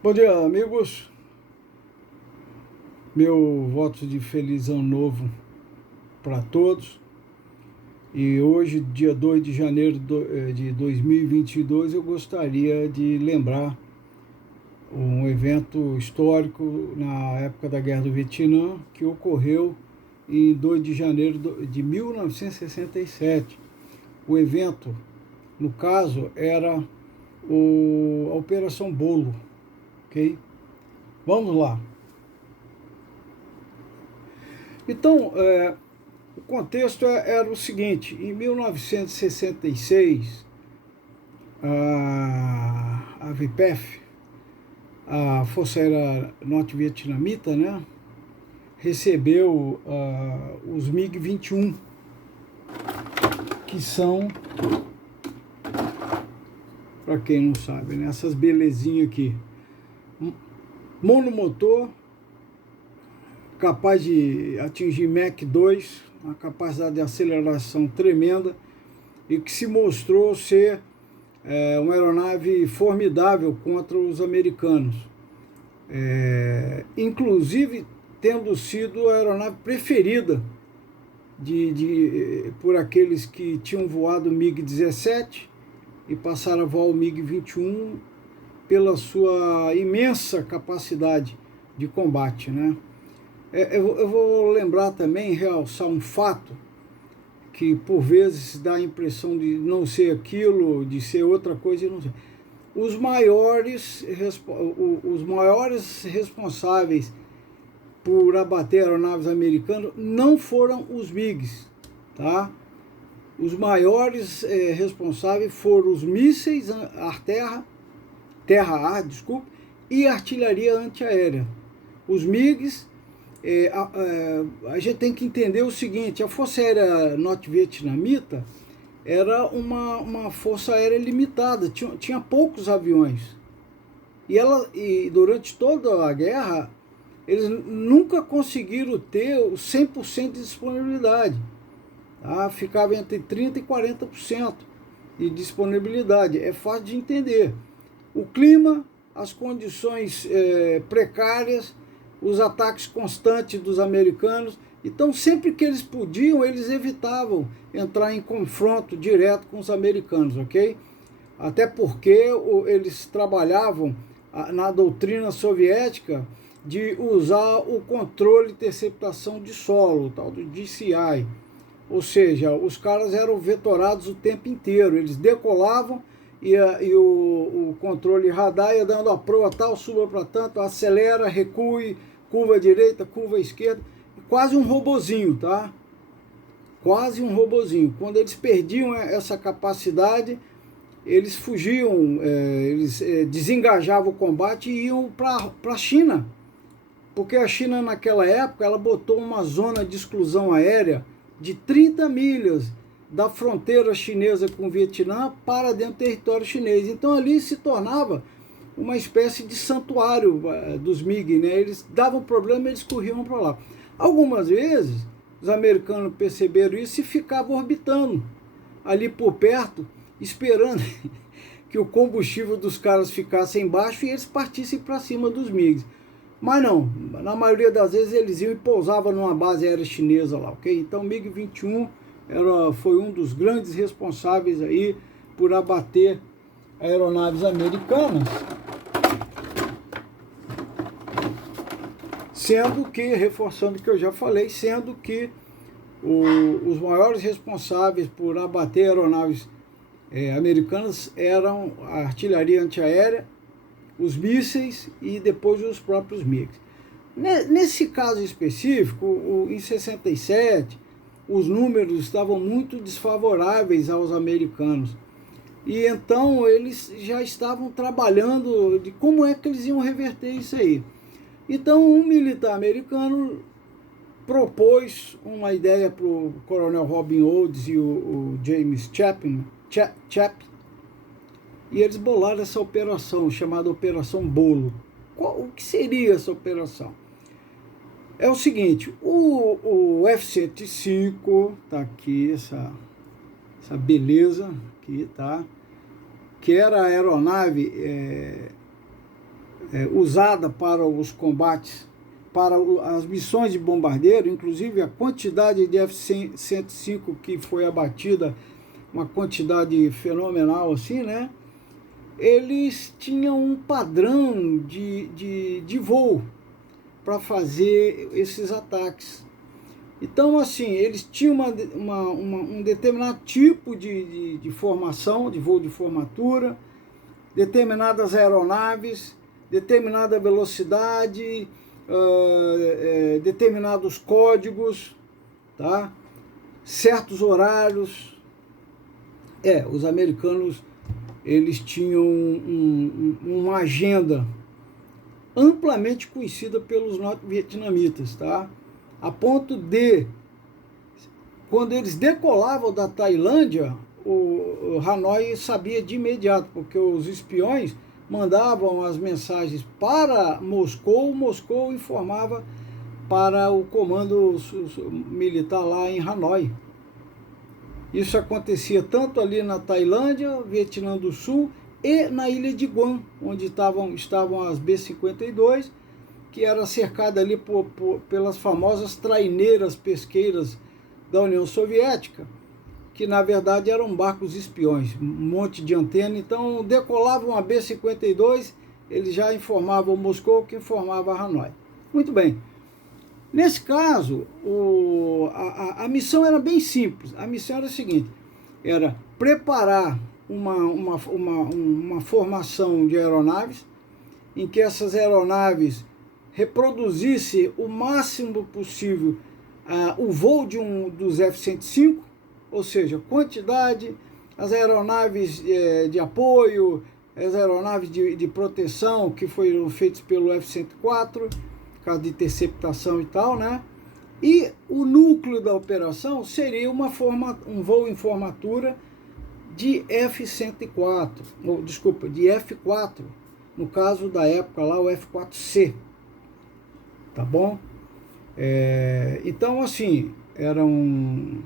Bom dia, amigos. Meu voto de feliz ano novo para todos. E hoje, dia 2 de janeiro de 2022, eu gostaria de lembrar um evento histórico na época da Guerra do Vietnã que ocorreu em 2 de janeiro de 1967. O evento, no caso, era a Operação Bolo, ok? Vamos lá. Então, o contexto era o seguinte: em 1966, a VPF, a Força Aérea Norte-Vietnamita, né, recebeu os MiG-21, que são, para quem não sabe, né, essas belezinhas aqui, monomotor, capaz de atingir Mach 2, uma capacidade de aceleração tremenda, e que se mostrou ser uma aeronave formidável contra os americanos, inclusive tendo sido a aeronave preferida por aqueles que tinham voado MiG-17 e passaram a voar o MiG-21 pela sua imensa capacidade de combate, né? Eu vou lembrar também, realçar um fato que por vezes dá a impressão de não ser aquilo, de ser outra coisa e não sei. Os maiores responsáveis por abater aeronaves americanas não foram os MiGs, tá? Os maiores responsáveis foram os mísseis ar-terra, terra-ar, desculpe, e artilharia antiaérea. Os MiGs, a gente tem que entender o seguinte: a Força Aérea Norte-Vietnamita era uma força aérea limitada, tinha poucos aviões. E durante toda a guerra, eles nunca conseguiram ter o 100% de disponibilidade. Tá? Ficava entre 30% e 40% de disponibilidade. É fácil de entender. O clima, as condições precárias, os ataques constantes dos americanos. Então, sempre que eles podiam, eles evitavam entrar em confronto direto com os americanos, ok? Até porque eles trabalhavam na doutrina soviética de usar o controle de interceptação de solo, o tal do DCI. Ou seja, os caras eram vetorados o tempo inteiro, eles decolavam e o controle radar ia dando a proa tal, suba para tanto, acelera, recue, curva à direita, curva à esquerda, quase um robozinho, tá? Quase um robozinho. Quando eles perdiam essa capacidade, eles fugiam, eles desengajavam o combate e iam para a China, porque a China naquela época ela botou uma zona de exclusão aérea de 30 milhas da fronteira chinesa com o Vietnã para dentro do território chinês. Então ali se tornava uma espécie de santuário dos MiG, né? Eles davam problema, eles corriam para lá. Algumas vezes os americanos perceberam isso e ficavam orbitando ali por perto, esperando que o combustível dos caras ficasse embaixo e eles partissem para cima dos MiGs. Mas não, na maioria das vezes eles iam e pousavam numa base aérea chinesa lá, ok? Então o MiG-21 foi um dos grandes responsáveis aí por abater aeronaves americanas, sendo que, reforçando o que eu já falei, sendo que os maiores responsáveis por abater aeronaves americanas eram a artilharia antiaérea, os mísseis e depois os próprios MiGs. Nesse caso específico, em 67, os números estavam muito desfavoráveis aos americanos. E então eles já estavam trabalhando de como é que eles iam reverter isso aí. Então um militar americano propôs uma ideia para o coronel Robin Olds e o James Chapman, e eles bolaram essa operação chamada Operação Bolo. O que seria essa operação? É o seguinte: o F-105, tá aqui, essa beleza aqui, tá? Que era a aeronave usada para os combates, para as missões de bombardeiro, inclusive a quantidade de F-105 que foi abatida, uma quantidade fenomenal assim, né? Eles tinham um padrão de voo para fazer esses ataques. Então, assim, eles tinham um determinado tipo de formação, de voo de formatura, determinadas aeronaves, determinada velocidade, determinados códigos, tá? Certos horários. Os americanos, eles tinham uma agenda amplamente conhecida pelos norte-vietnamitas, tá? A ponto de, quando eles decolavam da Tailândia, o Hanoi sabia de imediato, porque os espiões mandavam as mensagens para Moscou, Moscou informava para o comando militar lá em Hanoi. Isso acontecia tanto ali na Tailândia, Vietnã do Sul e na ilha de Guam, onde estavam as B-52, que era cercada ali pelas famosas traineiras pesqueiras da União Soviética, que na verdade eram barcos espiões, um monte de antena. Então decolavam a B-52, eles já informavam Moscou, que informava Hanoi. Muito bem. Nesse caso, a missão era bem simples. A missão era a seguinte: era preparar uma formação de aeronaves, em que essas aeronaves reproduzissem o máximo possível o voo dos F-105, ou seja, quantidade, as aeronaves de apoio, as aeronaves de proteção que foram feitas pelo F-104, caso de interceptação e tal, né? E o núcleo da operação seria um voo em formatura de F-104, de F-4, no caso da época lá, o F-4C, tá bom? Então, assim, eram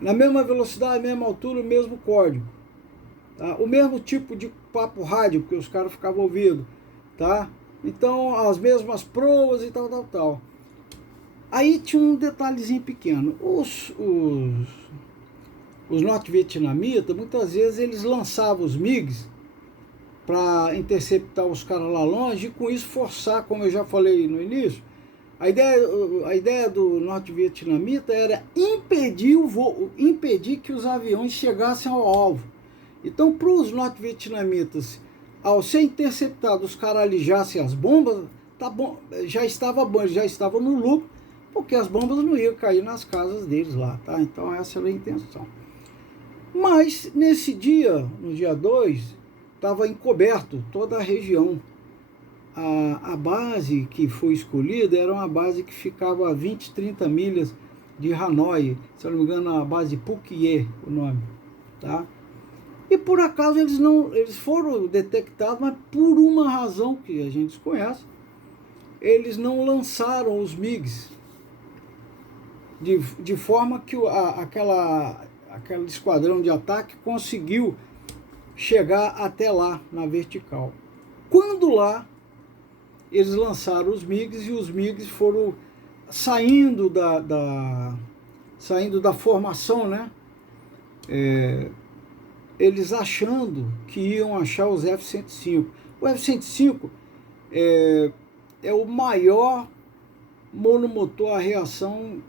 na mesma velocidade, mesma altura, o mesmo código, tá? O mesmo tipo de papo rádio que os caras ficavam ouvindo, tá? Então, as mesmas proas e tal. Aí tinha um detalhezinho pequeno. Os norte-vietnamitas, muitas vezes, eles lançavam os MiGs para interceptar os caras lá longe e com isso forçar, como eu já falei no início, a ideia do norte-vietnamita era impedir o voo, impedir que os aviões chegassem ao alvo. Então, para os norte-vietnamitas, ao ser interceptado, os caras alijassem as bombas, tá bom, já estava bom, já estava no lucro, porque as bombas não iam cair nas casas deles lá, tá? Então essa era a intenção. Mas nesse dia, no dia 2, estava encoberto toda a região. A base que foi escolhida era uma base que ficava a 20, 30 milhas de Hanoi, se eu não me engano, a base Phu Quoc, o nome, tá? E por acaso eles foram detectados, mas por uma razão que a gente desconhece, eles não lançaram os MiGs, de forma que aquele esquadrão de ataque conseguiu chegar até lá, na vertical. Quando lá, eles lançaram os MiGs e os MiGs foram saindo da formação, né? Eles achando que iam achar os F-105. O F-105 é o maior monomotor a reação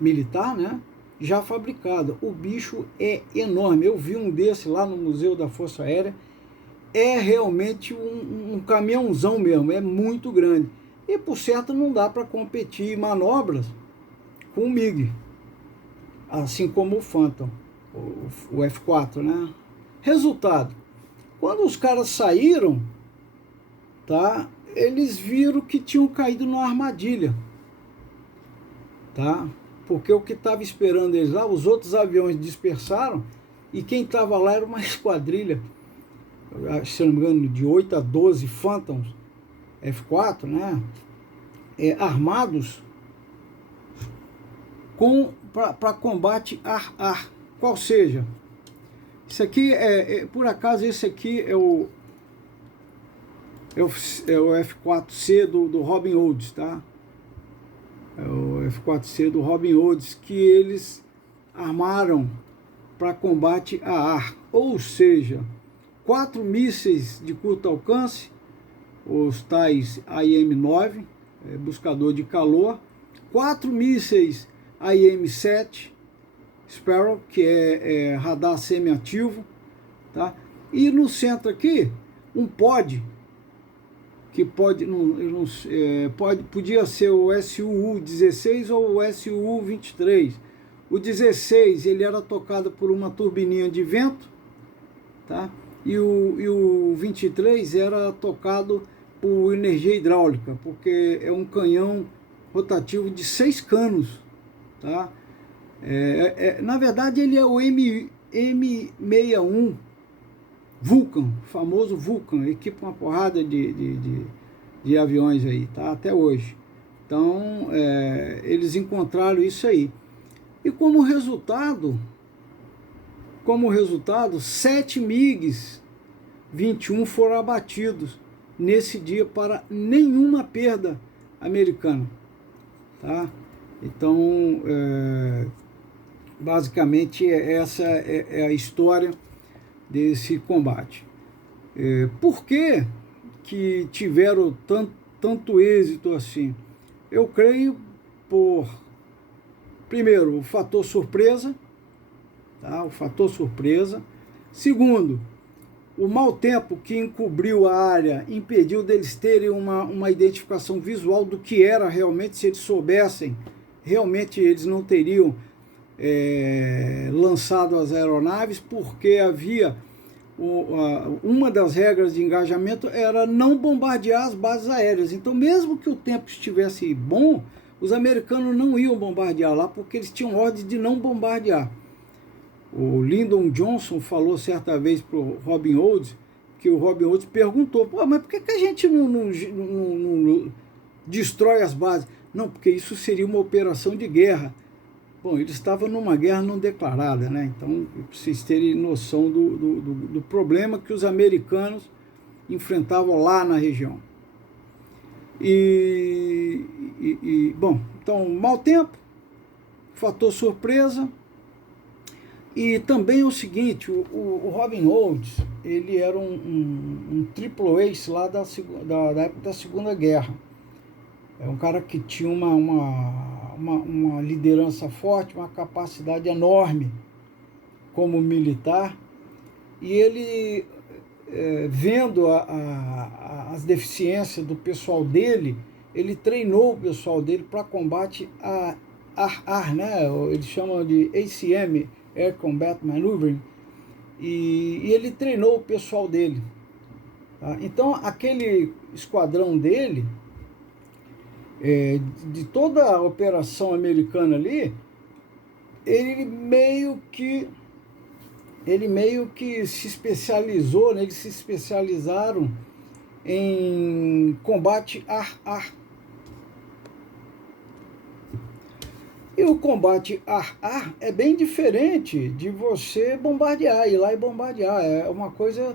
militar, né? Já fabricado. O bicho é enorme. Eu vi um desse lá no Museu da Força Aérea. É realmente um caminhãozão mesmo, é muito grande. E por certo não dá para competir em manobras com o MiG, assim como o Phantom, o F-4, né? Resultado, quando os caras saíram, tá? Eles viram que tinham caído numa armadilha, tá? Porque o que estava esperando eles lá, os outros aviões dispersaram e quem estava lá era uma esquadrilha, se não me engano, de 8 a 12 Phantoms F-4, né? Armados para combate ar-ar. Qual seja, Isso aqui por acaso, esse aqui é o F4C do Robin Hood, tá? É o F4C do Robin Hood que eles armaram para combate a ar, ou seja, 4 mísseis de curto alcance, os tais IM-9, buscador de calor, 4 mísseis IM-7 Sparrow, que é radar semiativo, tá? E no centro aqui, um pod, que podia ser o SUU-16 ou o SUU-23. O 16 ele era tocado por uma turbininha de vento, tá? E o 23 era tocado por energia hidráulica, porque é um canhão rotativo de 6 canos, tá? Na verdade, ele é o M61 Vulcan, famoso Vulcan, equipa uma porrada de aviões aí, tá? Até hoje. Então, eles encontraram isso aí. E como resultado, 7 MiGs 21 foram abatidos nesse dia para nenhuma perda americana, tá? Então, basicamente, essa é a história desse combate. Por que tiveram tanto êxito assim? Eu creio primeiro, o fator surpresa, tá? O fator surpresa. Segundo, o mau tempo que encobriu a área impediu deles terem uma identificação visual do que era realmente. Se eles soubessem, realmente eles não teriam lançado as aeronaves, porque havia uma das regras de engajamento era não bombardear as bases aéreas. Então, mesmo que o tempo estivesse bom, os americanos não iam bombardear lá, porque eles tinham ordem de não bombardear. O Lyndon Johnson falou certa vez para o Robin Hood, que o Robin Hood perguntou, mas por que a gente não destrói as bases? Não, porque isso seria uma operação de guerra. Bom, eles estavam numa guerra não declarada, né? Então, para vocês terem noção do problema que os americanos enfrentavam lá na região. Bom, então, mau tempo, fator surpresa. E também o seguinte, o Robin Hood, ele era um triple ace lá da época da Segunda Guerra. É um cara que tinha uma liderança forte, uma capacidade enorme como militar, e ele, vendo as deficiências do pessoal dele, ele treinou o pessoal dele para combate a ar, né? Eles chamam de ACM, Air Combat Maneuvering, e ele treinou o pessoal dele, tá? Então, aquele esquadrão dele, de toda a operação americana ali, ele meio que se especializou, né? Eles se especializaram em combate ar-ar. E o combate ar-ar é bem diferente de você bombardear, ir lá e bombardear. É uma coisa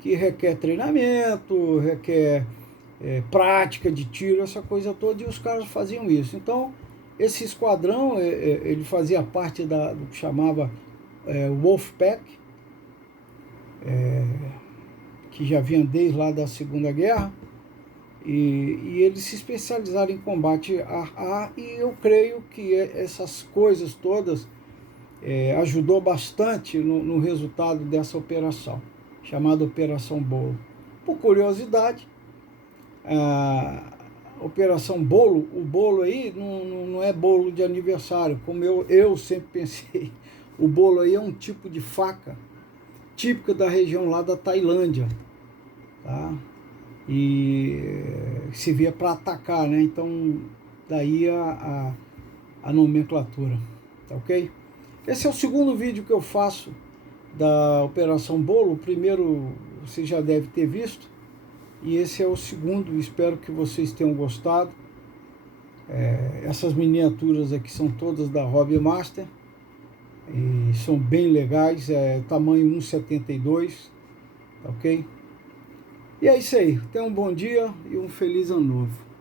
que requer treinamento, requer prática de tiro, essa coisa toda, e os caras faziam isso. Então, esse esquadrão, ele fazia parte do que chamava Wolfpack, que já vinha desde lá da Segunda Guerra, e eles se especializaram em combate ar-ar, e eu creio que essas coisas todas ajudou bastante no resultado dessa operação, chamada Operação Bolo. Por curiosidade, a Operação Bolo, o bolo aí não é bolo de aniversário, como eu sempre pensei. O bolo aí é um tipo de faca típica da região lá da Tailândia, tá? E servia para atacar, né? Então, daí a nomenclatura, tá ok? Esse é o segundo vídeo que eu faço da Operação Bolo. O primeiro você já deve ter visto, e esse é o segundo. Espero que vocês tenham gostado. Essas miniaturas aqui são todas da Hobby Master. E são bem legais, tamanho 1,72, tá ok? E é isso aí, tenha um bom dia e um feliz ano novo.